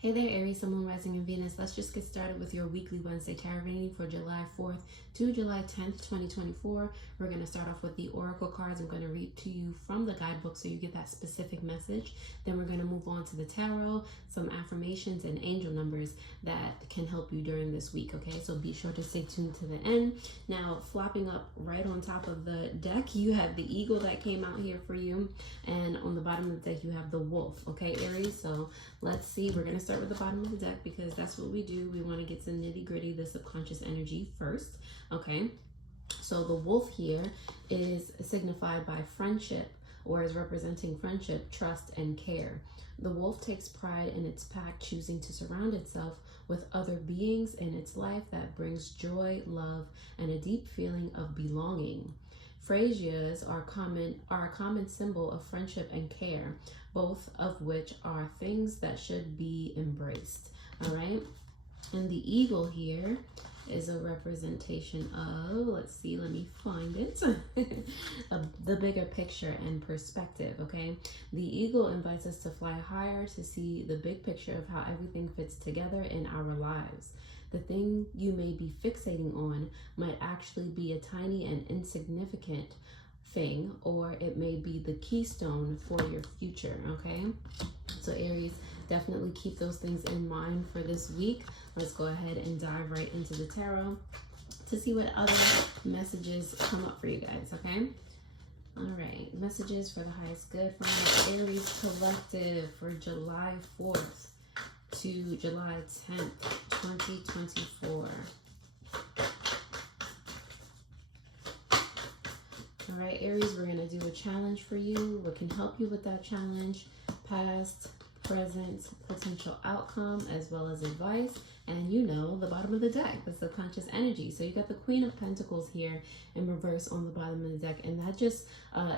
Hey there, Aries, Sun, Moon, Rising, and Venus. Let's just get started with your weekly Wednesday tarot reading for July 4th to July 10th, 2024. We're going to start off with the Oracle cards. I'm going to read to you from the guidebook so you get that specific message. Then we're going to move on to the tarot, some affirmations, and angel numbers that can help you during this week, okay? So be sure to stay tuned to the end. Now, flopping up right on top of the deck, you have the eagle that came out here for you. And on the bottom of the deck, you have the wolf, okay, Aries? So let's see. We're going to start with the bottom of the deck because that's what we do. We want to get some nitty gritty, the subconscious energy first. Okay, so the wolf here is signified by friendship, or is representing friendship, trust, and care. The wolf takes pride in its pack, choosing to surround itself with other beings in its life that brings joy, love, and a deep feeling of belonging. Freesias are a common symbol of friendship and care, both of which are things that should be embraced. All right, and the eagle here is a representation of, let's see, let me find it, the bigger picture and perspective, okay? The eagle invites us to fly higher, to see the big picture of how everything fits together in our lives. The thing you may be fixating on might actually be a tiny and insignificant thing, or it may be the keystone for your future, okay? So Aries, definitely keep those things in mind for this week. Let's go ahead and dive right into the tarot to see what other messages come up for you guys, okay? All right, messages for the highest good from the Aries collective for July 4th to July 10th, 2024. All right, Aries, we're going to do a challenge for you. What can help you with that challenge? Past, present, potential outcome, as well as advice. And you know, the bottom of the deck, the subconscious energy. So you got the Queen of Pentacles here in reverse on the bottom of the deck. And that just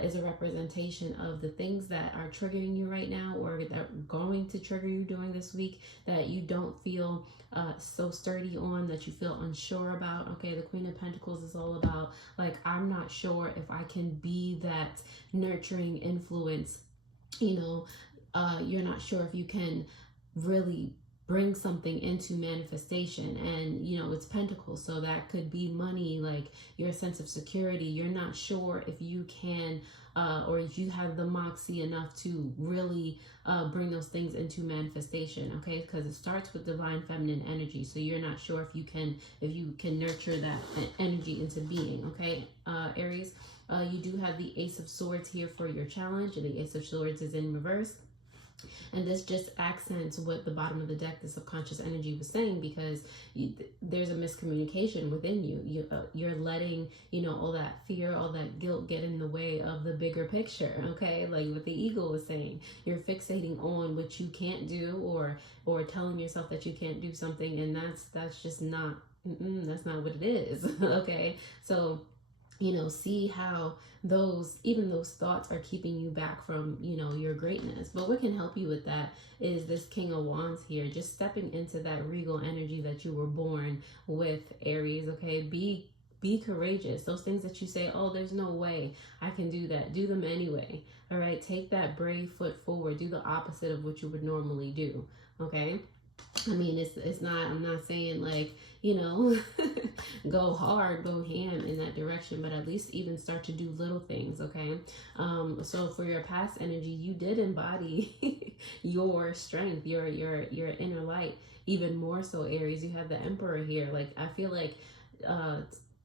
is a representation of the things that are triggering you right now, or that are going to trigger you during this week, that you don't feel so sturdy on, that you feel unsure about. Okay, the Queen of Pentacles is all about, like, I'm not sure if I can be that nurturing influence. You know, you're not sure if you can really bring something into manifestation. And you know, it's pentacles, so that could be money, like your sense of security. You're not sure if you can or if you have the moxie enough to really bring those things into manifestation, okay? Because it starts with divine feminine energy, so you're not sure if you can nurture that energy into being, okay? Aries, you do have the Ace of Swords here for your challenge, and the Ace of Swords is in reverse. And this just accents what the bottom of the deck, the subconscious energy, was saying, because there's a miscommunication within you. You're letting, you know, all that fear, all that guilt get in the way of the bigger picture, okay? Like what the eagle was saying, you're fixating on what you can't do, or telling yourself that you can't do something, and that's just not, that's not what it is, okay? So, you know, see how even those thoughts are keeping you back from, you know, your greatness. But what can help you with that is this King of Wands here, just stepping into that regal energy that you were born with, Aries, okay? Be courageous. Those things that you say, oh, there's no way I can do that, do them anyway. All right, take that brave foot forward. Do the opposite of what you would normally do, okay? I mean, it's not, I'm not saying, like, you know, go hard, go ham in that direction, but at least even start to do little things, okay? So for your past energy, you did embody your strength, your inner light, even more so, Aries. You have the Emperor here. Like, I feel like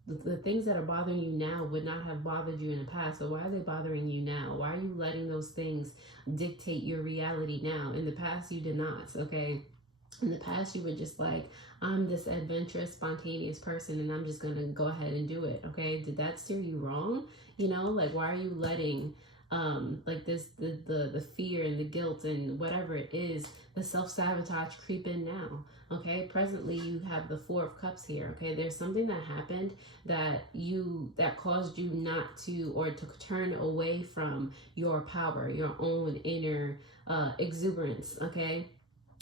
the things that are bothering you now would not have bothered you in the past. So why are they bothering you now? Why are you letting those things dictate your reality now? In the past, you did not, okay? In the past, you were just like, I'm this adventurous, spontaneous person, and I'm just going to go ahead and do it, okay? Did that steer you wrong? You know, like, why are you letting, like, this, the fear and the guilt and whatever it is, the self-sabotage creep in now, okay? Presently, you have the Four of Cups here, okay? There's something that happened that caused you not to, or to turn away from your power, your own inner exuberance, okay?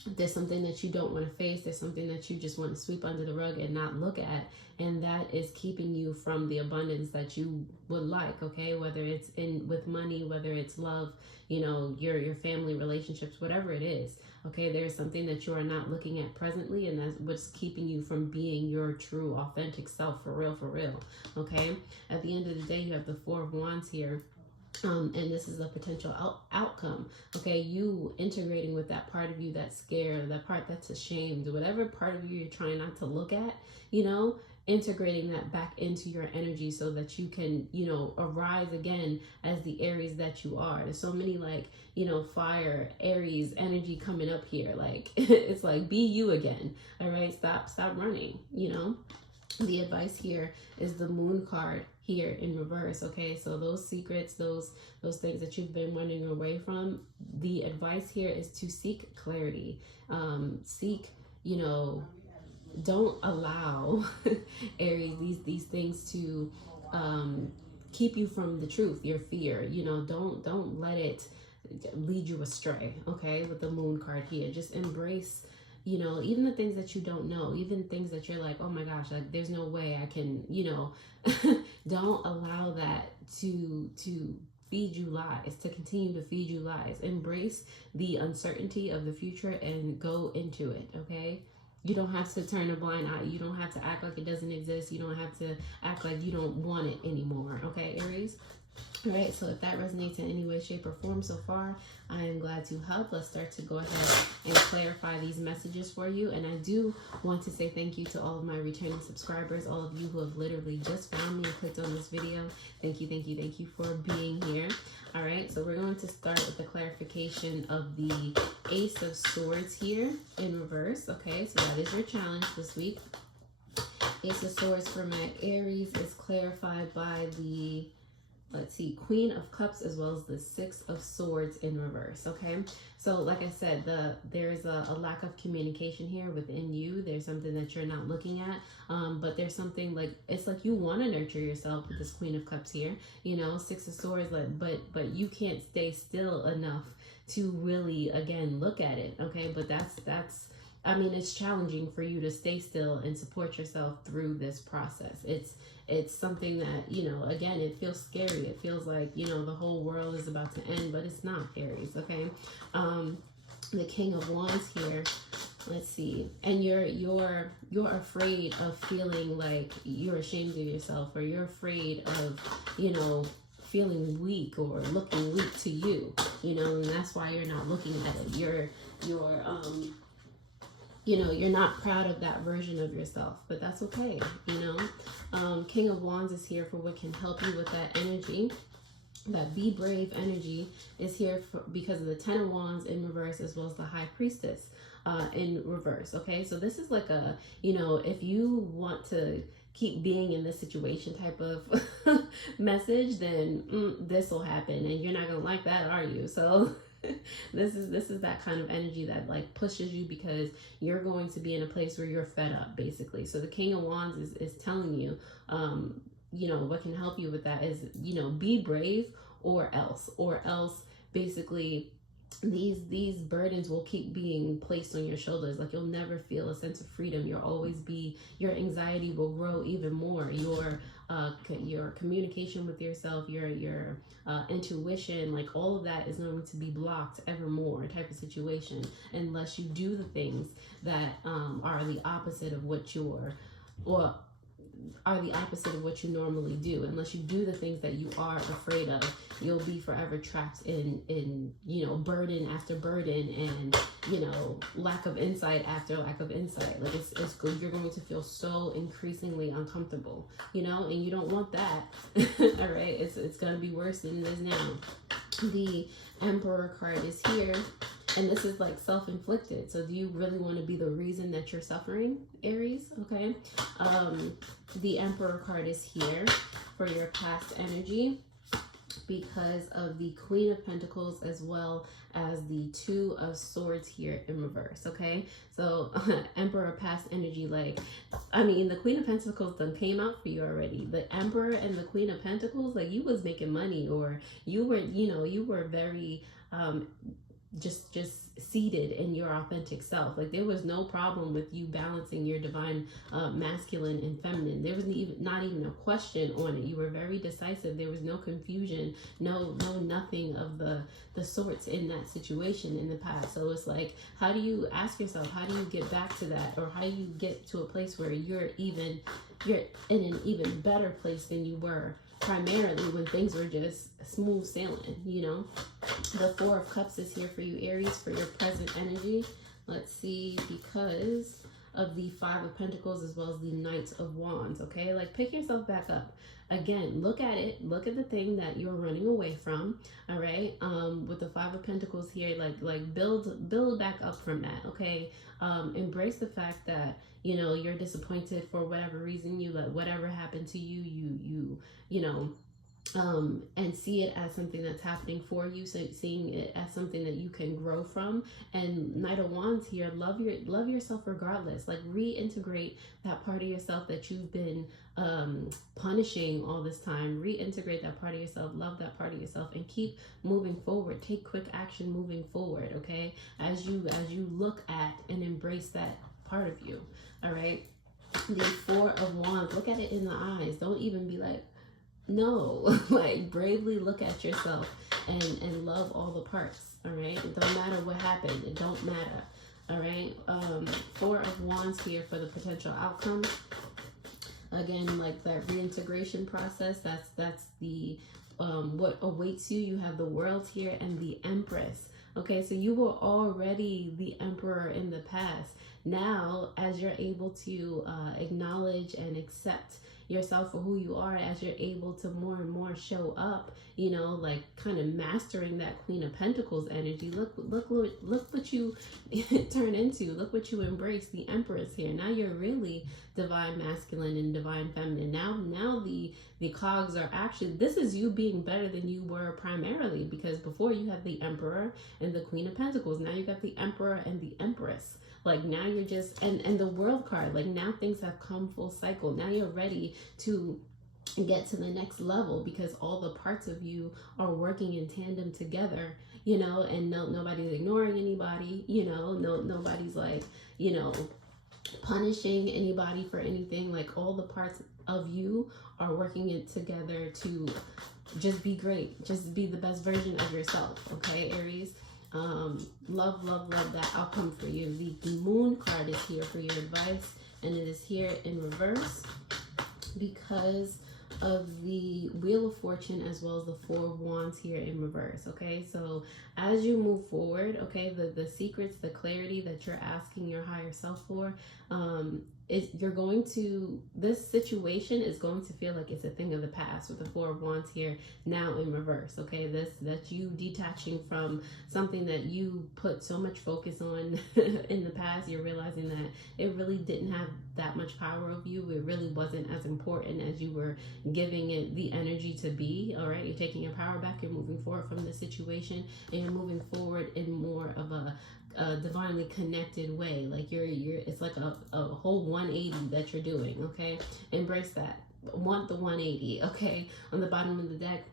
There's something that you don't want to face. There's something that you just want to sweep under the rug and not look at. And that is keeping you from the abundance that you would like, okay? Whether it's with money, whether it's love, you know, your family relationships, whatever it is, okay? There's something that you are not looking at presently, and that's what's keeping you from being your true, authentic self for real, okay? At the end of the day, you have the Four of Wands here. And this is a potential outcome, okay? You integrating with that part of you that's scared, that part that's ashamed, whatever part of you you're trying not to look at, you know, integrating that back into your energy so that you can, you know, arise again as the Aries that you are. There's so many, like, you know, fire, Aries energy coming up here. Like, it's like, be you again, all right? Stop running, you know? The advice here is the Moon card here in reverse, okay? So those secrets, those things that you've been running away from, the advice here is to seek clarity. Seek, you know, don't allow Aries these things to keep you from the truth, your fear. You know, don't let it lead you astray, okay? With the Moon card here, just embrace, you know, even the things that you don't know, even things that you're like, oh my gosh, like there's no way I can, you know, don't allow that to feed you lies, to continue to feed you lies. Embrace the uncertainty of the future and go into it, okay? You don't have to turn a blind eye. You don't have to act like it doesn't exist. You don't have to act like you don't want it anymore, okay, Aries? All right, so if that resonates in any way, shape, or form so far, I am glad to help. Let's start to go ahead and clarify these messages for you. And I do want to say thank you to all of my returning subscribers, all of you who have literally just found me and clicked on this video. Thank you for being here. All right, so we're going to start with the clarification of the Ace of Swords here in reverse. Okay, so that is your challenge this week. Ace of Swords for my Aries is clarified by the, let's see, Queen of Cups as well as the Six of Swords in reverse, okay? So like I said, there's a lack of communication here within you. There's something that you're not looking at, but there's something like, it's like you want to nurture yourself with this Queen of Cups here, you know, Six of Swords, like, but you can't stay still enough to really, again, look at it, okay? But that's I mean, it's challenging for you to stay still and support yourself through this process. It's something that, you know, again, it feels scary. It feels like, you know, the whole world is about to end, but it's not, Aries, okay? The King of Wands here, let's see, and you're afraid of feeling like you're ashamed of yourself, or you're afraid of, you know, feeling weak or looking weak to you, you know, and that's why you're not looking at it. You're you know, you're not proud of that version of yourself, but that's okay, you know. King of Wands is here for what can help you with that energy. That be brave energy is here because of the Ten of Wands in reverse, as well as the High Priestess in reverse, okay? So this is like a, you know, if you want to keep being in this situation type of message, then this will happen, and you're not gonna like that, are you? So this is that kind of energy that like pushes you, because you're going to be in a place where you're fed up, basically. So the King of Wands is telling you, you know, what can help you with that is, you know, be brave, or else basically these burdens will keep being placed on your shoulders. Like, you'll never feel a sense of freedom. You'll always be, your anxiety will grow even more. Your communication with yourself, your intuition, like all of that is going to be blocked ever more, type of situation, unless you do the things that are the opposite of what you normally do. Unless you do the things that you are afraid of, you'll be forever trapped in you know, burden after burden, and, you know, lack of insight after lack of insight. Like, it's good. You're going to feel so increasingly uncomfortable, you know, and you don't want that. All right, it's gonna be worse than it is now. The Emperor card is here, and this is like self-inflicted. So do you really want to be the reason that you're suffering, Aries? Okay. The Emperor card is here for your past energy because of the Queen of Pentacles as well as the Two of Swords here in reverse, okay? So Emperor past energy, like, I mean, the Queen of Pentacles done came out for you already. The Emperor and the Queen of Pentacles, like, you was making money, or you were, you know, you were very just seated in your authentic self. Like there was no problem with you balancing your divine masculine and feminine. There was not even a question on it. You were very decisive. There was no confusion, no nothing of the sorts in that situation in the past. So it's like, how do you ask yourself, how do you get back to that, or how do you get to a place where you're in an even better place than you were primarily when things were just smooth sailing, you know? The Four of Cups is here for you, Aries, for your present energy. Let's see, because of the Five of Pentacles as well as the Knight of Wands, okay? Like, pick yourself back up. Again, look at it. Look at the thing that you're running away from, all right? With the Five of Pentacles here, like build back up from that, okay? Embrace the fact that, you know, you're disappointed for whatever reason. You let whatever happened to you, you know, and see it as something that's happening for you, so seeing it as something that you can grow from. And Knight of Wands here, love yourself regardless. Like, reintegrate that part of yourself that you've been punishing all this time. Reintegrate that part of yourself, love that part of yourself, and keep moving forward. Take quick action moving forward, okay? As you look at and embrace that part of you. All right, the Four of Wands, look at it in the eyes. Don't even be like, no. Like, bravely look at yourself and love all the parts. All right, it don't matter what happened, it don't matter. All right, Four of Wands here for the potential outcome. Again, like that reintegration process, that's the what awaits you. You have the World here and the Empress. Okay, so you were already the Emperor in the past. Now, as you're able to acknowledge and accept yourself for who you are, as you're able to more and more show up, you know, like kind of mastering that Queen of Pentacles energy. Look what you turn into. Look what you embrace, the Empress here. Now you're really divine masculine and divine feminine. Now the cogs are actually, this is you being better than you were primarily, because before you had the Emperor and the Queen of Pentacles. Now you got the Emperor and the Empress. Like, now you're just, and the World card, like, now things have come full cycle. Now you're ready to get to the next level, because all the parts of you are working in tandem together, you know, and nobody's ignoring anybody, you know, nobody's like, you know, punishing anybody for anything. Like, all the parts of you are working it together to just be great, just be the best version of yourself, okay, Aries? Love that outcome for you. The Moon card is here for your advice, and it is here in reverse because of the Wheel of Fortune as well as the Four of Wands here in reverse. Okay, so as you move forward, okay, the secrets, the clarity that you're asking your higher self for, you're going to, this situation is going to feel like it's a thing of the past with the Four of Wands here now in reverse. Okay, that's you detaching from something that you put so much focus on in the past. You're realizing that it really didn't have that much power over you. It really wasn't as important as you were giving it the energy to be. All right, you're taking your power back. You're moving forward from the situation, and you're moving forward in more of a divinely connected way. Like you're it's like a whole 180 that you're doing. Okay, embrace that. Want the 180. Okay, on the bottom of the deck,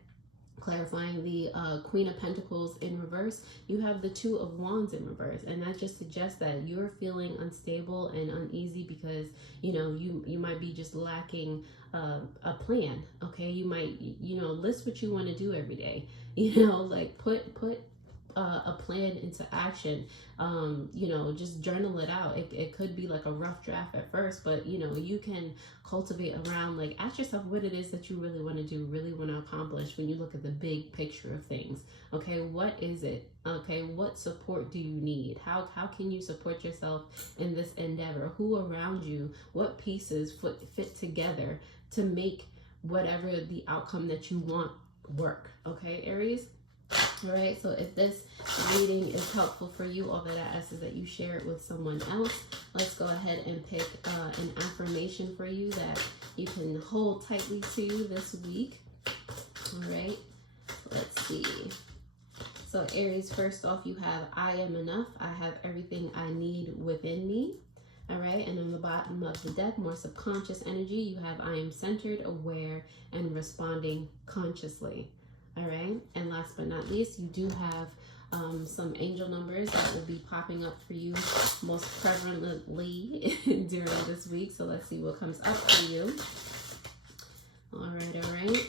clarifying the Queen of Pentacles in reverse, you have the Two of Wands in reverse, and that just suggests that you're feeling unstable and uneasy because, you know, you might be just lacking a plan. Okay, you might, you know, list what you want to do every day, you know, like put a plan into action. You know, just journal it out. It could be like a rough draft at first, but you know, you can cultivate around, like, ask yourself what it is that you really want to do, really want to accomplish when you look at the big picture of things. Okay, what is it? Okay, what support do you need? How can you support yourself in this endeavor? Who around you, what pieces fit together to make whatever the outcome that you want work? Okay, Aries? All right, so if this reading is helpful for you, all that I ask is that you share it with someone else. Let's go ahead and pick an affirmation for you that you can hold tightly to this week. All right, let's see. So Aries, first off, you have I am enough. I have everything I need within me. All right, and on the bottom of the deck, more subconscious energy, you have I am centered, aware, and responding consciously. All right, and last but not least, you do have some angel numbers that will be popping up for you most prevalently during this week. So let's see what comes up for you. All right.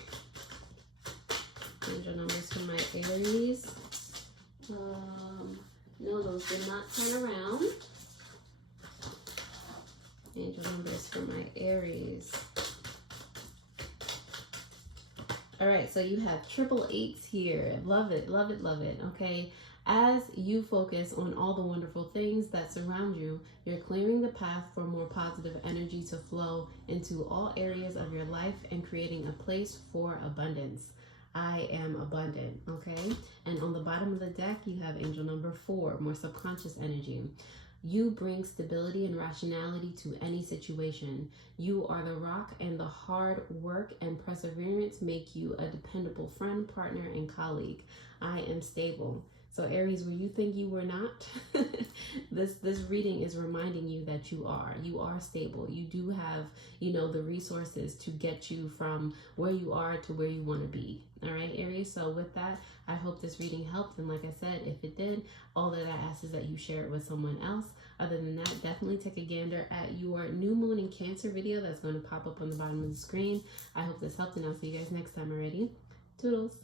Angel numbers for my Aries. No, those did not turn around. Angel numbers for my Aries. All right, so you have 888s here. Love it, love it, love it. Okay, as you focus on all the wonderful things that surround you, you're clearing the path for more positive energy to flow into all areas of your life and creating a place for abundance. I am abundant, okay? And on the bottom of the deck, you have angel number 4, more subconscious energy. You bring stability and rationality to any situation. You are the rock, and the hard work and perseverance make you a dependable friend, partner, and colleague. I am stable. So Aries, where you think you were not, this reading is reminding you that you are stable. You do have, the resources to get you from where you are to where you want to be. All right, Aries. So with that, I hope this reading helped. And like I said, if it did, all that I ask is that you share it with someone else. Other than that, definitely take a gander at your new moon in Cancer video that's going to pop up on the bottom of the screen. I hope this helped, and I'll see you guys next time already. Toodles.